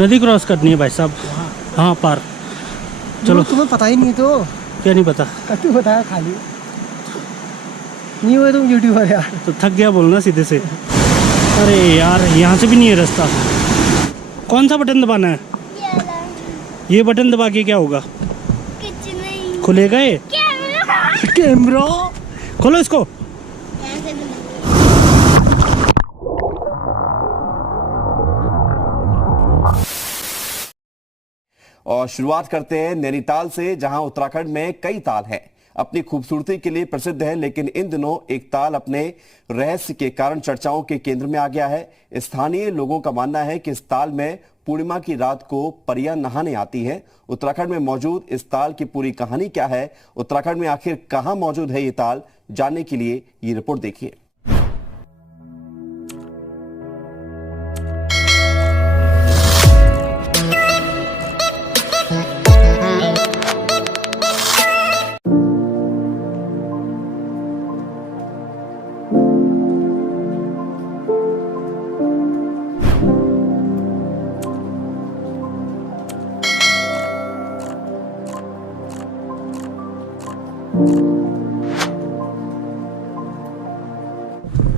नदी क्रॉस करनी है भाई साहब। हाँ पार। चलो। तुम्हें पता ही नहीं तो क्या नहीं पता? तू बताया खाली नहीं हुए तुम यूट्यूबर यार। तो थक गया बोलना सीधे से। अरे यार यहाँ से भी नहीं है रास्ता। कौन सा बटन दबाना है? ये बटन दबा के क्या होगा? खुलेगा ये कैमरा? खोलो इसको। और शुरुआत करते हैं नैनीताल से, जहां उत्तराखंड में कई ताल हैं। अपनी खूबसूरती के लिए प्रसिद्ध है, लेकिन इन दिनों एक ताल अपने रहस्य के कारण चर्चाओं के केंद्र में आ गया है। स्थानीय लोगों का मानना है कि इस ताल में पूर्णिमा की रात को परियां नहाने आती हैं। उत्तराखंड में मौजूद इस ताल की पूरी कहानी क्या है, उत्तराखंड में आखिर कहां मौजूद है ये ताल, जानने के लिए ये रिपोर्ट देखिए।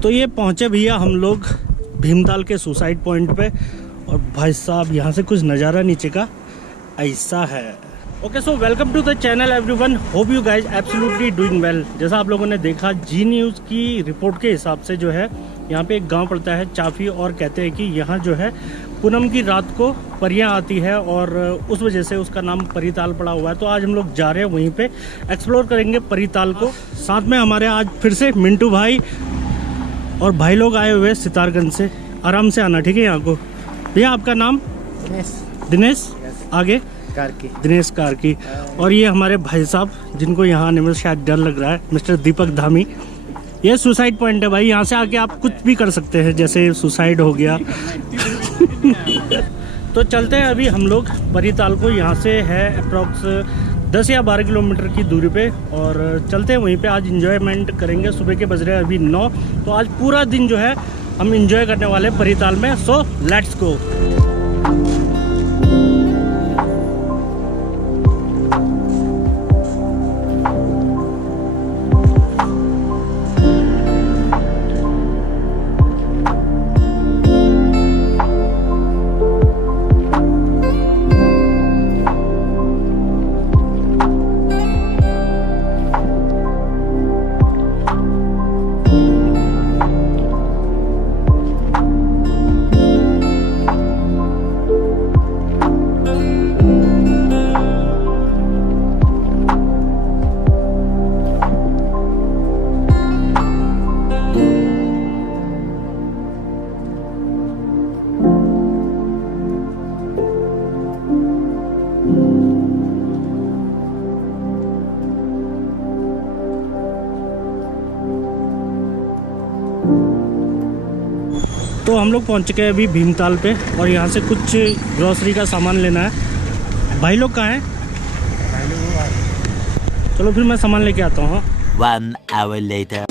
तो ये पहुंचे भैया हम लोग भीमताल के सुसाइड पॉइंट पे। और भाई साहब यहाँ से कुछ नज़ारा नीचे का ऐसा है। Okay so welcome to the channel everyone, hope you guys absolutely doing well. जैसा आप लोगों ने देखा जी न्यूज़ की रिपोर्ट के हिसाब से जो है यहाँ पे एक गांव पड़ता है चाफी, और कहते हैं कि यहाँ जो है पूनम की रात को परियां आती है और उस वजह से उसका नाम परिताल पड़ा हुआ है। तो आज हम लोग जा रहे हैं वहीं पे एक्सप्लोर करेंगे परिताल को। साथ में हमारे आज फिर से मिंटू भाई और भाई लोग आए हुए सितारगंज से। आराम से आना ठीक है यहाँ को। भैया आपका नाम? दिनेश। आगे कार्की। दिनेश कार्की। और ये हमारे भाई साहब जिनको यहाँ आने में शायद डर लग रहा है, मिस्टर दीपक धामी। ये सुसाइड पॉइंट है भाई, यहाँ से आके आप कुछ भी कर सकते हैं, जैसे सुसाइड हो गया। तो चलते हैं अभी हम लोग परिताल को। यहाँ से है अप्रॉक्स 10 या 12 किलोमीटर की दूरी पे, और चलते हैं वहीं पे। आज इंजॉयमेंट करेंगे। सुबह के बज रहे हैं अभी 9, तो आज पूरा दिन जो है हम इंजॉय करने वाले हैं परिताल में। So let's go. तो हम लोग पहुंच गए अभी भीमताल पे, और यहाँ से कुछ ग्रोसरी का सामान लेना है। भाई लोग कहाँ हैं? चलो फिर मैं सामान लेके आता हूँ। 1 hour later.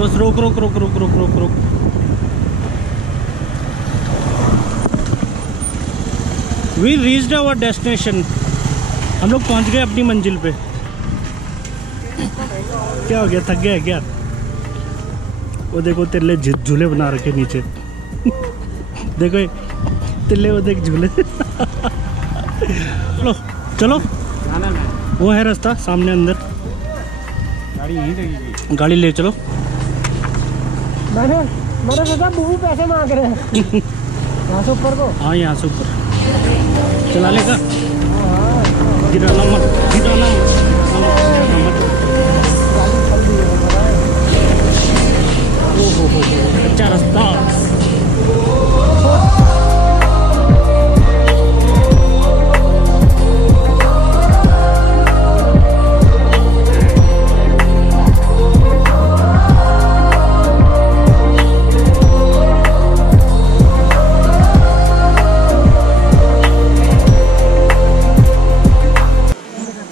बस रोक रोक रोक रोक रोक रोक रोक। We reached our destination. हम लोग पहुंच गए अपनी मंजिल पे। क्या हो गया, थक गया क्या? वो देखो तेरे लिए झूले बना रखे नीचे। देखो तिल्ले वो देख झूले। चलो चलो, वो है रास्ता सामने अंदर, गाड़ी यहीं लगेगी। गाड़ी ले चलो। मैंने सोचा बूबू पैसे मांग रहे हैं यहाँ से ऊपर को। हाँ यहाँ से ऊपर चला लेगा। गिराना मत, गिराना मत। ओहो हो, अच्छा रास्ता।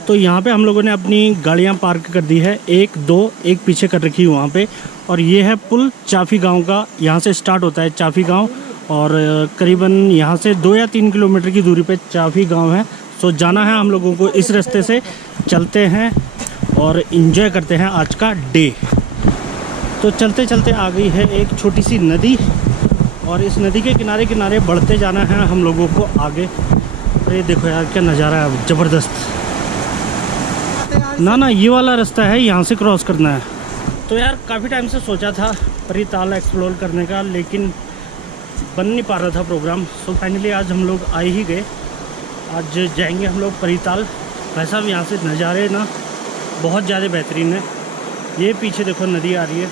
तो यहाँ पे हम लोगों ने अपनी गाड़ियाँ पार्क कर दी है, एक दो एक पीछे कर रखी है वहाँ पे। और ये है पुल चाफी गांव का, यहाँ से स्टार्ट होता है चाफी गांव और करीबन यहाँ से 2 या 3 किलोमीटर की दूरी पे चाफी गांव है। सो जाना है हम लोगों को इस रास्ते से, चलते हैं और इन्जॉय करते हैं आज का डे। तो चलते चलते आ गई है एक छोटी सी नदी और इस नदी के किनारे किनारे बढ़ते जाना है हम लोगों को आगे। और ये देखो यार क्या नज़ारा है ज़बरदस्त। ना ये वाला रास्ता है, यहाँ से क्रॉस करना है। तो यार काफ़ी टाइम से सोचा था परी ताल एक्सप्लोर करने का, लेकिन बन नहीं पा रहा था प्रोग्राम। सो फाइनली आज हम लोग आ ही गए। आज जाएंगे हम लोग परी ताल। वैसा भी यहाँ से नज़ारे ना बहुत ज़्यादा बेहतरीन है। ये पीछे देखो नदी आ रही है।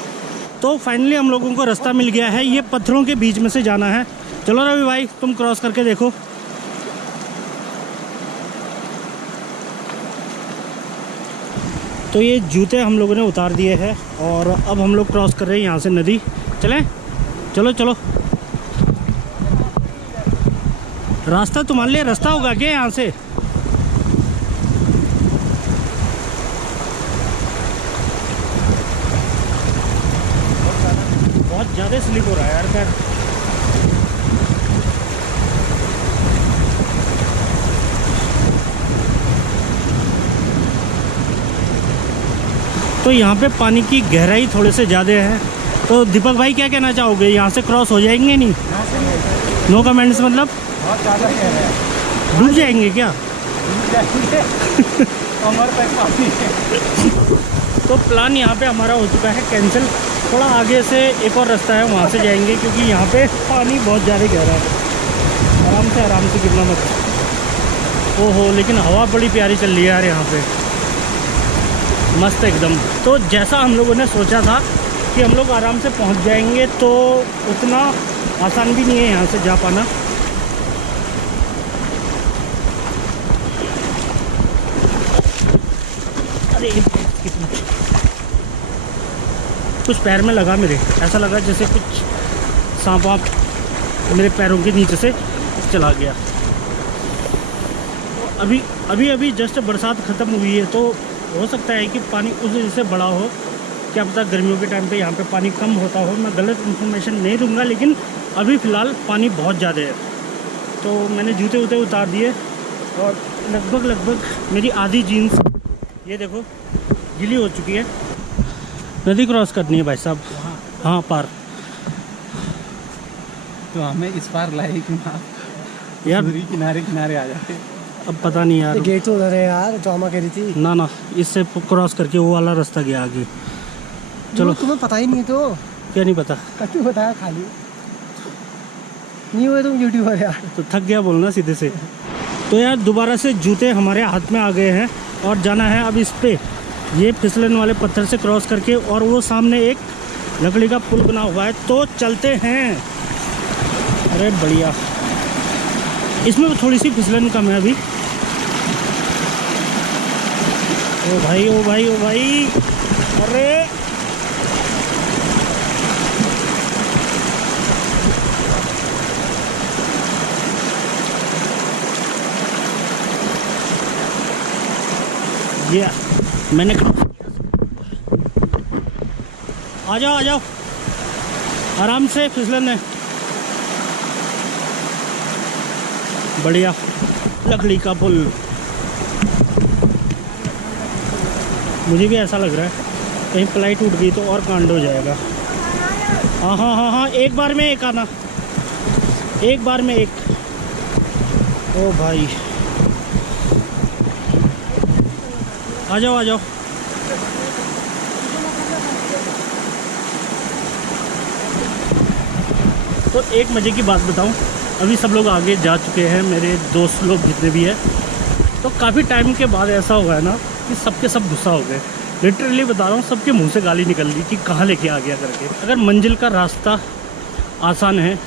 तो फाइनली हम लोगों को रास्ता मिल गया है, ये पत्थरों के बीच में से जाना है। चलो रवि भाई तुम क्रॉस करके देखो। तो ये जूते हम लोगों ने उतार दिए हैं और अब हम लोग क्रॉस कर रहे हैं यहाँ से नदी। चलें, चलो चलो। रास्ता तुम्हारे लिए रास्ता होगा क्या यहाँ से? बहुत ज़्यादा स्लिप हो रहा है यार पैर। तो यहाँ पे पानी की गहराई थोड़े से ज़्यादा है। तो दीपक भाई क्या कहना चाहोगे, यहाँ से क्रॉस हो जाएंगे? नहीं, नो कमेंट्स। मतलब बहुत ज़्यादा कह रहे हैं, डूब जाएंगे क्या? कमर तक पानी है। तो प्लान यहाँ पे हमारा हो चुका है कैंसिल। थोड़ा आगे से एक और रास्ता है, वहाँ से जाएंगे क्योंकि यहाँ पे पानी बहुत ज़्यादा गहरा है। आराम से गिरना मत। ओहो, लेकिन हवा बड़ी प्यारी चल रही है यार यहाँ पे, मस्त एकदम। तो जैसा हम लोगों ने सोचा था कि हम लोग आराम से पहुंच जाएंगे, तो उतना आसान भी नहीं है यहाँ से जा पाना। अरे कुछ पैर में लगा, मेरे ऐसा लगा जैसे कुछ सांप वाप मेरे पैरों के नीचे से चला गया। तो अभी जस्ट बरसात ख़त्म हुई है, तो हो सकता है कि पानी उस वजह से बड़ा हो। क्या पता गर्मियों के टाइम पे यहाँ पे पानी कम होता हो। मैं गलत इन्फॉर्मेशन नहीं दूंगा, लेकिन अभी फ़िलहाल पानी बहुत ज़्यादा है। तो मैंने जूते वूते उतार दिए और लगभग मेरी आधी जीन्स ये देखो गीली हो चुकी है। नदी क्रॉस करनी है भाई साहब। हाँ पार। तो हमें इस पार लाए क्यों यार किनारे किनारे आ जाते। अब पता नहीं यार, गेट तो उधर है यार, जो हमा कह रही थी। ना इससे क्रॉस करके वो वाला रास्ता गया आगे। चलो, तुम्हें पता ही नहीं तो क्या नहीं पता? तू बताया खाली नहीं हुए तुम यूट्यूबर यार। तो थक गया बोलना सीधे से। तो यार दोबारा से जूते हमारे हाथ में आ गए हैं और जाना है अब इस पे, ये फिसलन वाले पत्थर से क्रॉस करके। और वो सामने एक लकड़ी का पुल बना हुआ है, तो चलते हैं। अरे बढ़िया, इसमें थोड़ी सी फिसलन कम है अभी। ओ भाई ओ भाई ओ भाई, अरे ये मैंने आ जाओ आराम से, फिसलन है बढ़िया। लकड़ी का पुल, मुझे भी ऐसा लग रहा है कहीं प्लाई टूट गई तो और कांड हो जाएगा। हाँ, एक बार में एक आना, एक बार में एक। ओ भाई, आ जाओ आ जाओ। तो एक मज़े की बात बताऊं, अभी सब लोग आगे जा चुके हैं, मेरे दोस्त लोग जितने भी हैं। तो काफ़ी टाइम के बाद ऐसा हुआ है ना कि सबके सब गुस्सा हो गए। लिटरली बता रहा हूँ, सबके मुंह से गाली निकल रही कि कहाँ लेके आ गया करके। अगर मंजिल का रास्ता आसान है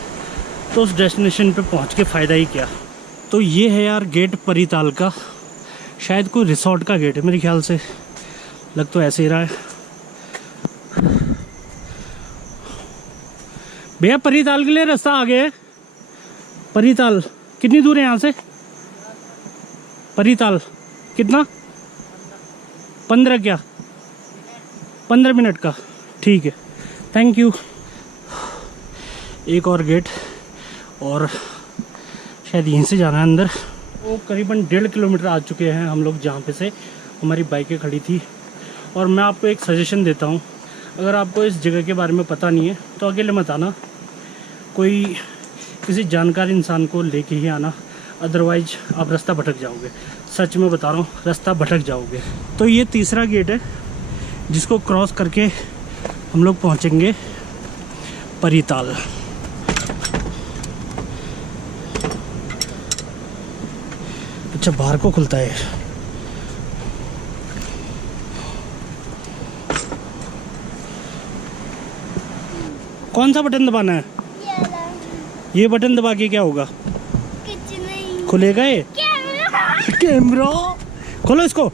तो उस डेस्टिनेशन पे पहुँच के फ़ायदा ही क्या। तो ये है यार गेट परिताल का, शायद कोई रिसोर्ट का गेट है मेरे ख्याल से, लग तो ऐसे ही रहा है। भैया परिताल के लिए रास्ता आगे है। परिताल कितनी दूर है यहाँ से? परिताल कितना? 15 क्या? 15 मिनट का, ठीक है, थैंक यू। एक और गेट, और शायद यहीं से जाना है अंदर। वो करीबन 1.5 किलोमीटर आ चुके हैं हम लोग जहाँ पे से हमारी बाइकें खड़ी थी। और मैं आपको एक सजेशन देता हूँ, अगर आपको इस जगह के बारे में पता नहीं है तो अकेले मत आना, कोई किसी जानकार इंसान को लेके ही आना, अदरवाइज आप रास्ता भटक जाओगे। सच में बता रहा हूँ, रास्ता भटक जाओगे। तो ये तीसरा गेट है जिसको क्रॉस करके हम लोग पहुँचेंगे परिताल। अच्छा, बाहर को खुलता है। कौन सा बटन दबाना है? ये बटन दबा के क्या होगा? कुछ नहीं। खुलेगा ये? कैमरा खोलो इसको।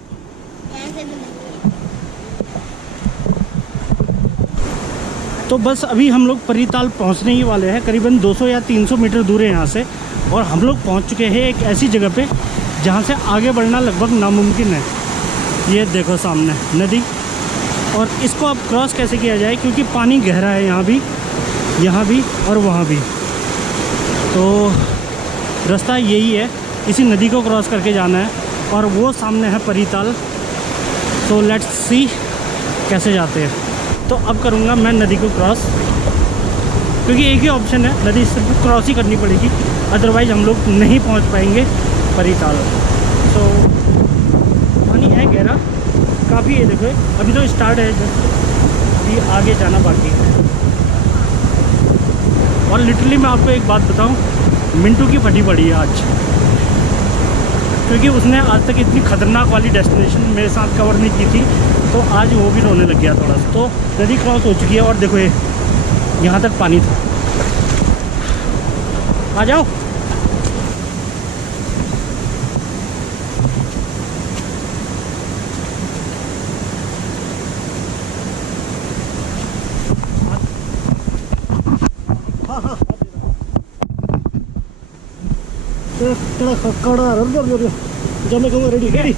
तो बस अभी हम लोग परिताल पहुंचने ही वाले हैं, करीबन 200 या 300 मीटर दूर है यहाँ से। और हम लोग पहुंच चुके हैं एक ऐसी जगह पे जहाँ से आगे बढ़ना लगभग नामुमकिन है। ये देखो सामने नदी, और इसको अब क्रॉस कैसे किया जाए, क्योंकि पानी गहरा है यहाँ भी और वहाँ भी। तो रास्ता यही है, इसी नदी को क्रॉस करके जाना है, और वो सामने है परिताल। तो लेट्स सी कैसे जाते हैं। तो अब करूँगा मैं नदी को क्रॉस, क्योंकि एक ही ऑप्शन है, नदी सिर्फ क्रॉस ही करनी पड़ेगी, अदरवाइज हम लोग नहीं पहुँच पाएंगे परिताल। तो पानी है गहरा काफ़ी है, देखो अभी तो स्टार्ट है जस्ट, अभी आगे जाना बाकी है। और लिटरली मैं आपको एक बात बताऊं, मिंटू की फटी पड़ी है आज, क्योंकि उसने आज तक इतनी खतरनाक वाली डेस्टिनेशन मेरे साथ कवर नहीं की थी, तो आज वो भी रोने लग गया थोड़ा सा। तो नदी क्रॉस हो चुकी है, और देखो ये यहाँ तक पानी था। आ जाओ। जाने को रेडी रेडी।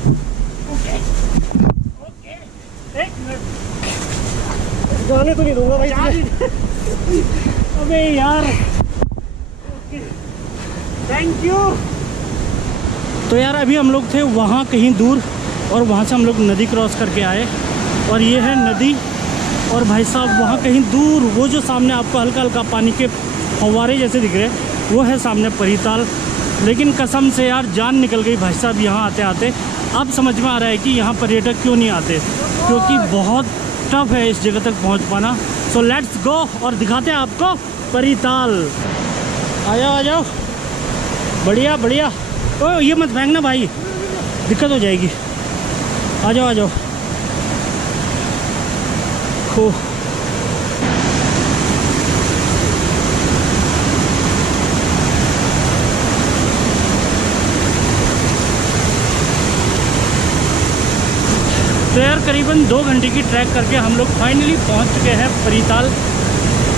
जाने तो नहीं दूंगा भाई। अबे यार, थैंक यू। तो यार अभी हम लोग थे वहाँ कहीं दूर, और वहाँ से हम लोग नदी क्रॉस करके आए, और ये है नदी। और भाई साहब वहाँ कहीं दूर वो जो सामने आपको हल्का हल्का पानी के फव्वारे जैसे दिख रहे हैं, वो है सामने परिताल। लेकिन कसम से यार जान निकल गई भाई साहब यहाँ आते आते। अब समझ में आ रहा है कि यहाँ पर्यटक क्यों नहीं आते, क्योंकि बहुत टफ है इस जगह तक पहुँच पाना। सो लेट्स गो और दिखाते हैं आपको परिताल। आ जाओ आ जाओ, बढ़िया बढ़िया। ओ ये मत फेंकना भाई, दिक्कत हो जाएगी। आ जाओ आ जाओ। खो तो यार करीबन 2 घंटे की ट्रैक करके हम लोग फाइनली पहुंच चुके हैं परिताल।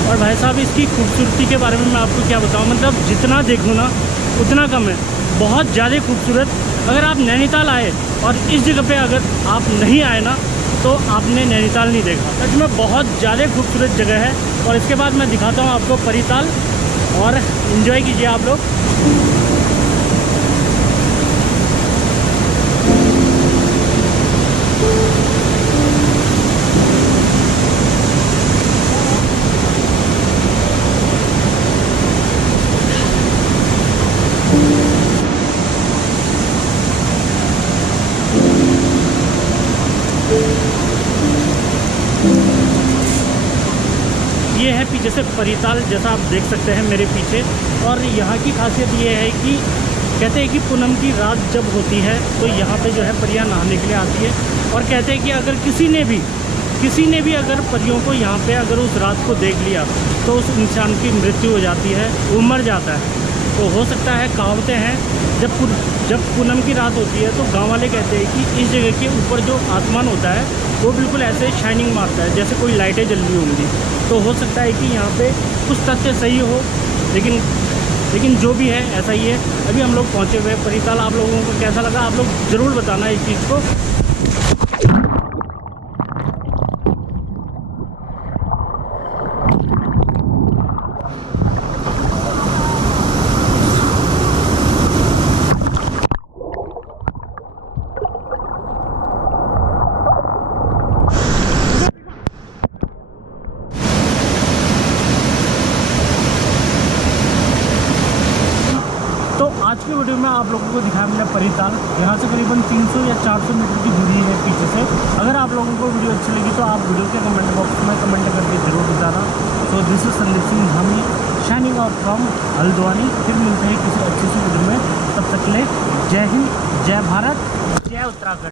और भाई साहब इसकी खूबसूरती के बारे में मैं आपको क्या बताऊं, मतलब जितना देखूं ना उतना कम है, बहुत ज़्यादा खूबसूरत। अगर आप नैनीताल आए और इस जगह पे अगर आप नहीं आए ना, तो आपने नैनीताल नहीं देखा। सच में बहुत ज़्यादा खूबसूरत जगह है। और इसके बाद मैं दिखाता हूँ आपको परिताल, और इन्जॉय कीजिए आप लोग। कि जैसे परिताल जैसा आप देख सकते हैं मेरे पीछे, और यहाँ की खासियत ये है कि कहते हैं कि पूनम की रात जब होती है तो यहाँ पे जो है परियां नहाने के लिए आती है, और कहते हैं कि अगर किसी ने भी अगर परियों को यहाँ पे अगर उस रात को देख लिया तो उस इंसान की मृत्यु हो जाती है, वो मर जाता है। तो हो सकता है, कहावतें हैं, जब पूनम की रात होती है तो गांव वाले कहते हैं कि इस जगह के ऊपर जो आसमान होता है वो बिल्कुल ऐसे शाइनिंग मारता है जैसे कोई लाइटें जल रही होंगी। तो हो सकता है कि यहाँ पे कुछ तथ्य सही हो, लेकिन जो भी है ऐसा ही है। अभी हम लोग पहुँचे हुए परिताल। आप लोगों को कैसा लगा आप लोग ज़रूर बताना इस चीज़ को। तो आज की वीडियो में आप लोगों को दिखाया मैंने परिताल। यहाँ से करीबन 300 या 400 मीटर की दूरी है पीछे से। अगर आप लोगों को वीडियो अच्छी लगी तो आप वीडियो के कमेंट बॉक्स में कमेंट करके ज़रूर बताना। तो this is Sandeep Singh Dhami shining out from Haldwani. फिर मिलते हैं किसी अच्छी सी वीडियो में, तब तक के लिए जय हिंद, जय भारत, जय उत्तराखंड।